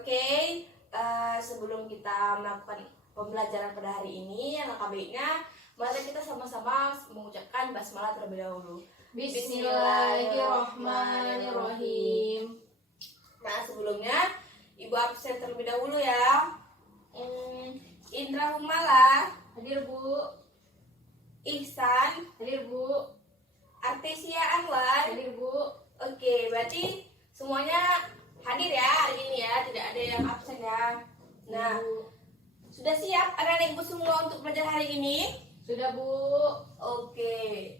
Oke, sebelum kita melakukan pembelajaran pada hari ini, alangkah baiknya mari kita sama-sama mengucapkan basmalah terlebih dahulu. Bismillahirrahmanirrahim. Nah, sebelumnya Ibu absen terlebih dahulu ya. Indra Humala, Hadir Bu. Ihsan, Hadir Bu. Artesia Anwar. Hadir Bu. Oke, berarti semuanya hadir ya hari ini ya, tidak ada yang absen ya. Nah, sudah siap anak-anak Ibu semua untuk belajar hari ini? Sudah Bu. Oke.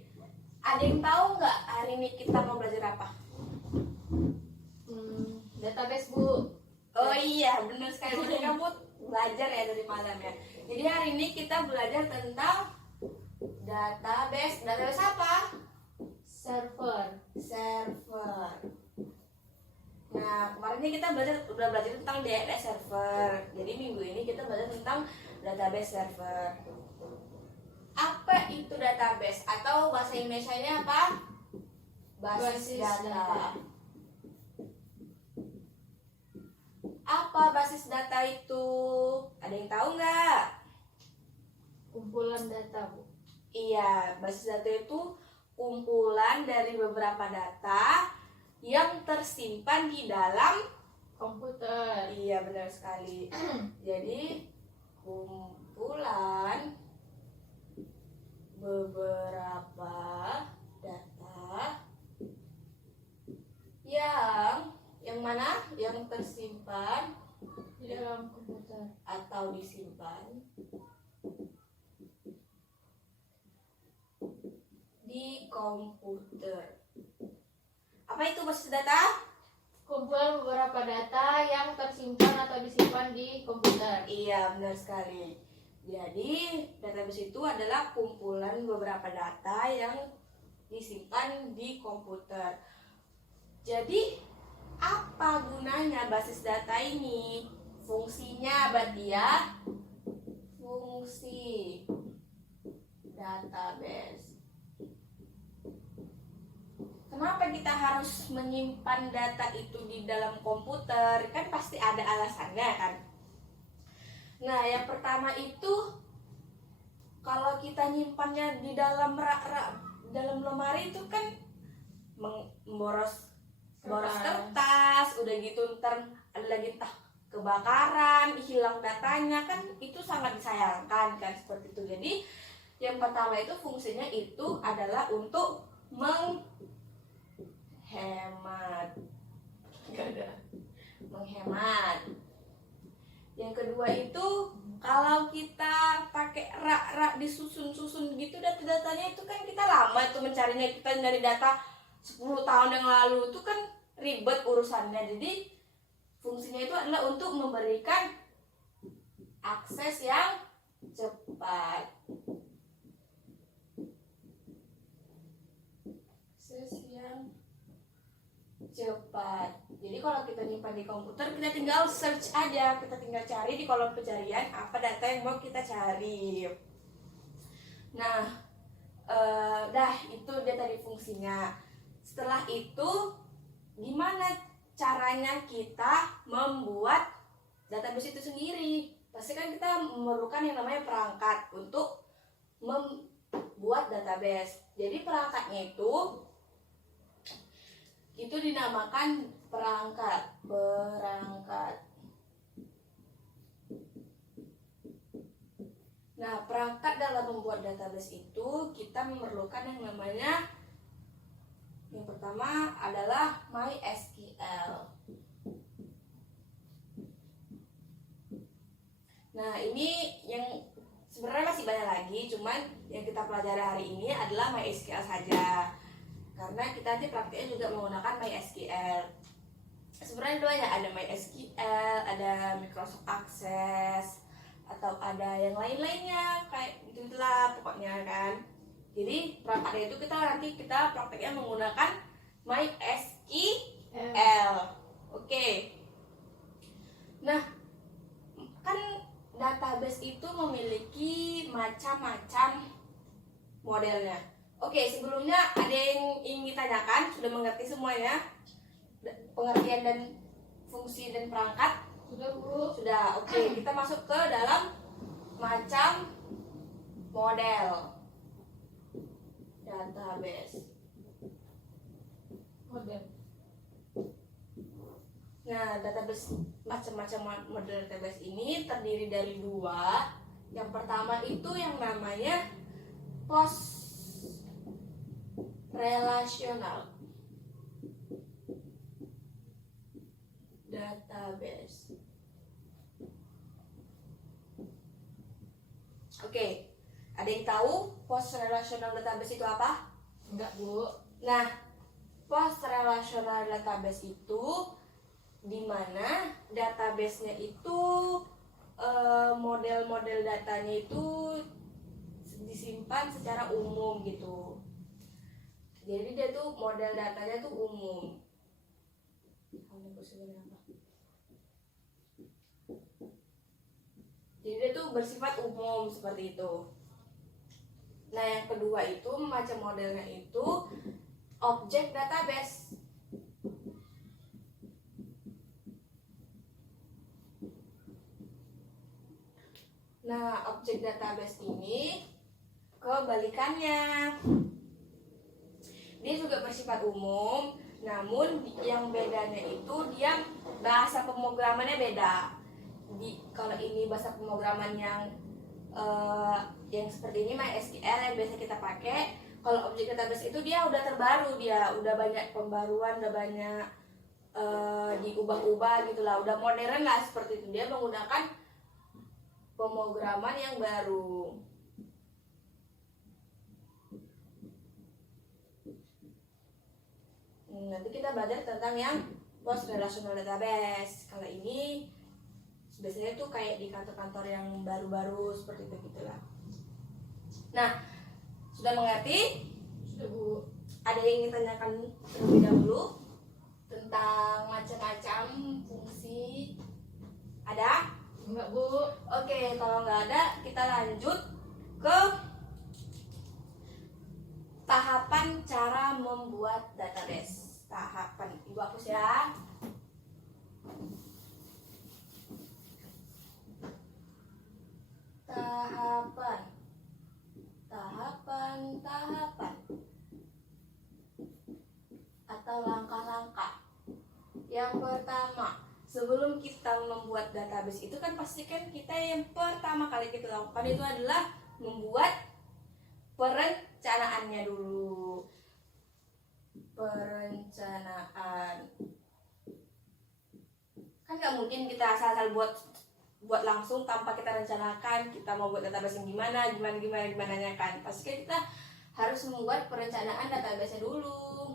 Ada yang tahu nggak hari ini kita mau belajar apa? Database Bu. Oh iya, benar sekali. Jadi kamu belajar ya dari malam ya. Jadi hari ini kita belajar tentang database. Database apa? Server. Server. Nah, kemarinnya kita udah belajar tentang DNS server. Jadi minggu ini kita belajar tentang database server. Apa itu database? Atau bahasa Indonesianya apa? Basis data. Apa basis data itu? Ada yang tahu nggak? Kumpulan data Bu. Iya, basis data itu kumpulan dari beberapa data yang tersimpan di dalam Komputer. Iya, benar sekali. Jadi kumpulan beberapa data yang mana? Yang tersimpan Di dalam komputer. atau disimpan di komputer. Apa itu basis data? Kumpulan beberapa data yang tersimpan atau disimpan di komputer. Iya, benar sekali. Jadi, database itu adalah kumpulan beberapa data yang disimpan di komputer. Jadi, apa gunanya basis data ini? Fungsinya berarti ya, fungsi database. Kenapa kita harus menyimpan data itu di dalam komputer? Kan pasti ada alasannya kan. Nah, yang pertama itu kalau kita nyimpannya di dalam dalam lemari itu kan boros kertas, udah gitu ntar ada lagi entah kebakaran, hilang datanya, kan itu sangat disayangkan kan seperti itu. Jadi yang pertama itu fungsinya itu adalah untuk menghemat. Yang kedua itu kalau kita pakai rak disusun-susun gitu data-datanya itu kan kita lama itu mencarinya, kita dari data 10 tahun yang lalu itu kan ribet urusannya. Jadi fungsinya itu adalah untuk memberikan akses yang cepat. Jadi kalau kita nyimpan di komputer, kita tinggal search aja, kita tinggal cari di kolom pencarian apa data yang mau kita cari. Nah, itu dia tadi fungsinya. Setelah itu, gimana caranya kita membuat database itu sendiri? Pasti kan kita memerlukan yang namanya perangkat untuk membuat database. Jadi perangkatnya itu dinamakan perangkat. Nah, perangkat dalam membuat database itu kita memerlukan yang namanya, yang pertama adalah MySQL. Nah, ini yang sebenarnya masih banyak lagi, cuman yang kita pelajari hari ini adalah MySQL saja. Karena kita nanti praktiknya juga menggunakan MySQL. Sebenarnya banyak, ada MySQL, ada Microsoft Access, atau ada yang lain-lainnya kayak gitulah pokoknya kan. Jadi perangkatnya itu kita praktiknya menggunakan MySQL. Oke. Nah, kan database itu memiliki macam-macam modelnya. Oke, sebelumnya ada yang ingin ditanyakan? Sudah mengerti semuanya? Pengertian dan fungsi dan perangkat? Sudah, Bu. Sudah, oke. Kita masuk ke dalam macam model database. Model. Nah, database macam-macam model database ini terdiri dari dua. Yang pertama itu yang namanya post relational database. Oke, ada yang tahu post relational database itu apa? Enggak, Bu. Nah, post relational database itu di mana database-nya itu model-model datanya itu disimpan secara umum gitu. Jadi dia tuh model datanya tuh umum. Jadi dia tuh bersifat umum seperti itu. Nah, yang kedua itu macam modelnya itu object database. Nah, object database ini kebalikannya. Dia juga bersifat umum, namun yang bedanya itu dia bahasa pemrogramannya beda. Kalau ini bahasa pemrograman yang seperti ini MySQL yang biasa kita pakai. Kalau object database itu dia udah terbaru, dia udah banyak pembaruan, udah banyak diubah-ubah gitulah, udah modern lah seperti itu. Dia menggunakan pemrograman yang baru. Nanti kita belajar tentang yang post relational database. Kalau ini biasanya tuh kayak di kantor-kantor yang baru-baru seperti itu gitulah. Nah, sudah mengerti? Sudah, Bu. Ada yang ingin tanyakan terlebih dahulu tentang macam-macam fungsi? Ada? Enggak, Bu. Oke, kalau nggak ada, kita lanjut ke tahapan cara membuat database. Tahapan, Ibu hapus ya. Tahapan atau langkah-langkah. Yang pertama, sebelum kita membuat database itu kan pastikan kita yang pertama kali kita lakukan itu adalah membuat perencanaannya dulu. Perencanaan. Kan nggak mungkin kita asal-asal buat langsung tanpa kita rencanakan kita mau buat database yang gimana kan. Pasti kita harus membuat perencanaan database dulu.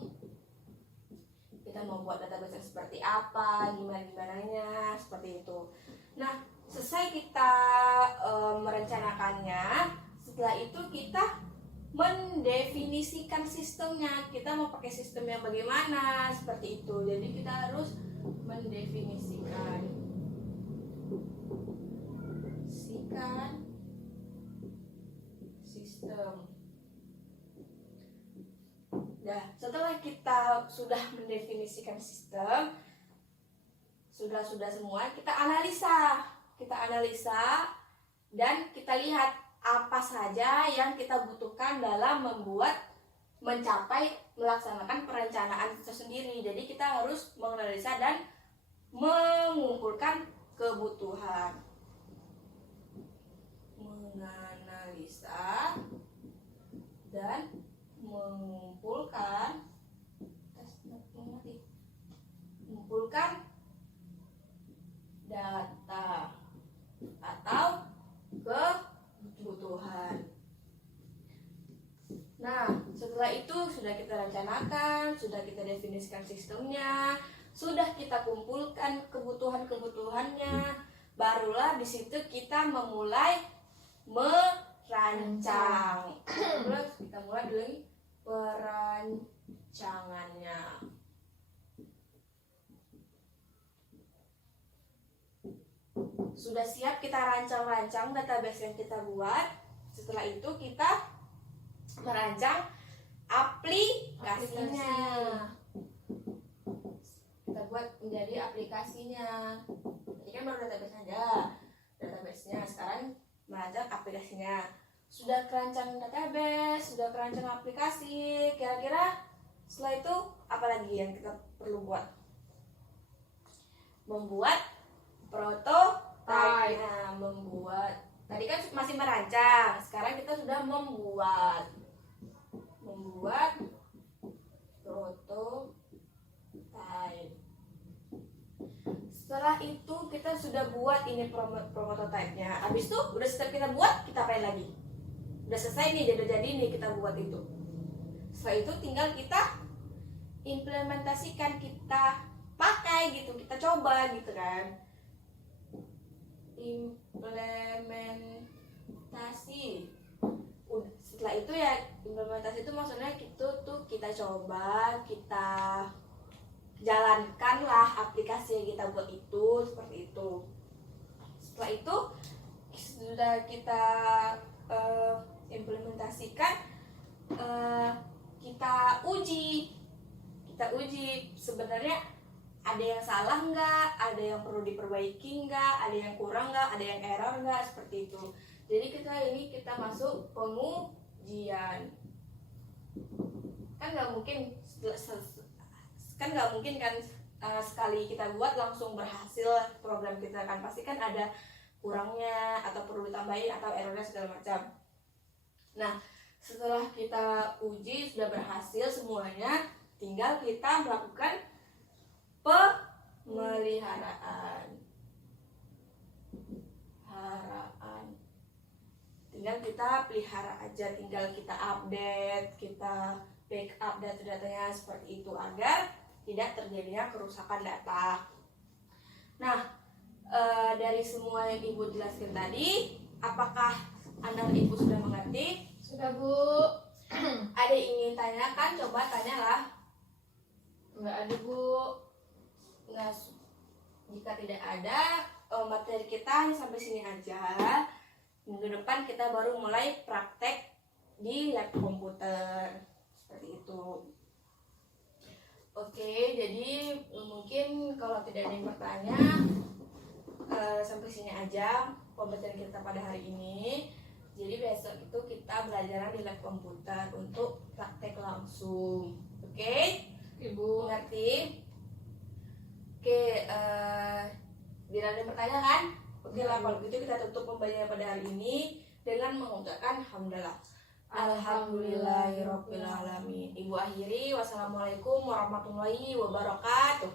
Kita mau buat database yang seperti apa, gimananya, seperti itu. Nah, selesai kita merencanakannya, setelah itu kita mendefinisikan sistemnya. Kita mau pakai sistem yang bagaimana, seperti itu. Jadi kita harus mendefinisikan sistem. Nah, setelah kita sudah mendefinisikan sistem, sudah semua, kita analisa dan kita lihat apa saja yang kita butuhkan dalam melaksanakan perencanaan itu sendiri. Jadi kita harus menganalisa dan mengumpulkan kebutuhan. Menganalisa dan mengumpulkan data atau kebutuhan. Nah, setelah itu sudah kita rencanakan, sudah kita definisikan sistemnya, sudah kita kumpulkan kebutuhan-kebutuhannya, barulah di situ kita memulai merancang. Terus kita mulai dari perancangannya. Sudah siap kita rancang database yang kita buat. Setelah itu kita merancang aplikasinya. Kita buat menjadi aplikasinya. Jadi kan baru database-nya. Sekarang merancang aplikasinya. Sudah kerancang database, sudah kerancang aplikasi, kira-kira setelah itu apa lagi yang kita perlu buat? Membuat prototype. Nah, membuat. Tadi kan masih merancang, sekarang kita sudah membuat prototype. Setelah itu kita sudah buat ini prototype-nya. Habis itu udah setiap kita buat, kita apain lagi? Udah selesai nih, jadi nih kita buat itu. Setelah itu tinggal kita implementasikan, kita pakai gitu, kita coba gitu kan. Implementasi. Setelah itu ya implementasi itu maksudnya kita coba, kita jalankanlah aplikasi yang kita buat itu seperti itu. Setelah itu sudah kita implementasikan, kita uji sebenarnya ada yang salah nggak, ada yang perlu diperbaiki nggak, ada yang kurang nggak, ada yang error nggak, seperti itu. Jadi kita masuk pengujian. Kan nggak mungkin kan sekali kita buat langsung berhasil program kita, kan pasti kan ada kurangnya atau perlu ditambahin atau errornya segala macam. Nah, setelah kita uji sudah berhasil semuanya, tinggal kita melakukan pemeliharaan. Tinggal kita pelihara aja, tinggal kita update, kita backup data-datanya seperti itu agar tidak terjadinya kerusakan data. Nah, dari semua yang Ibu jelaskan tadi, apakah anak Ibu sudah mengerti? Sudah, Bu. Ada yang ingin tanyakan? Coba tanyalah. Enggak ada, Bu. Nah, jika tidak ada, materi kita sampai sini aja. Minggu depan kita baru mulai praktek di lab komputer. Seperti itu. Oke, jadi mungkin kalau tidak ada yang bertanya, sampai sini aja pembelajaran kita pada hari ini. Jadi besok itu kita belajar di lab komputer untuk praktek langsung. Oke? Ibu Mengerti? Oke, bila ada yang bertanya kan? Oke lah, kalau gitu kita tutup pembelajaran pada hari ini dengan mengucapkan alhamdulillah. Alhamdulillahirobbilalamin. Ibu akhiri, wassalamualaikum warahmatullahi wabarakatuh.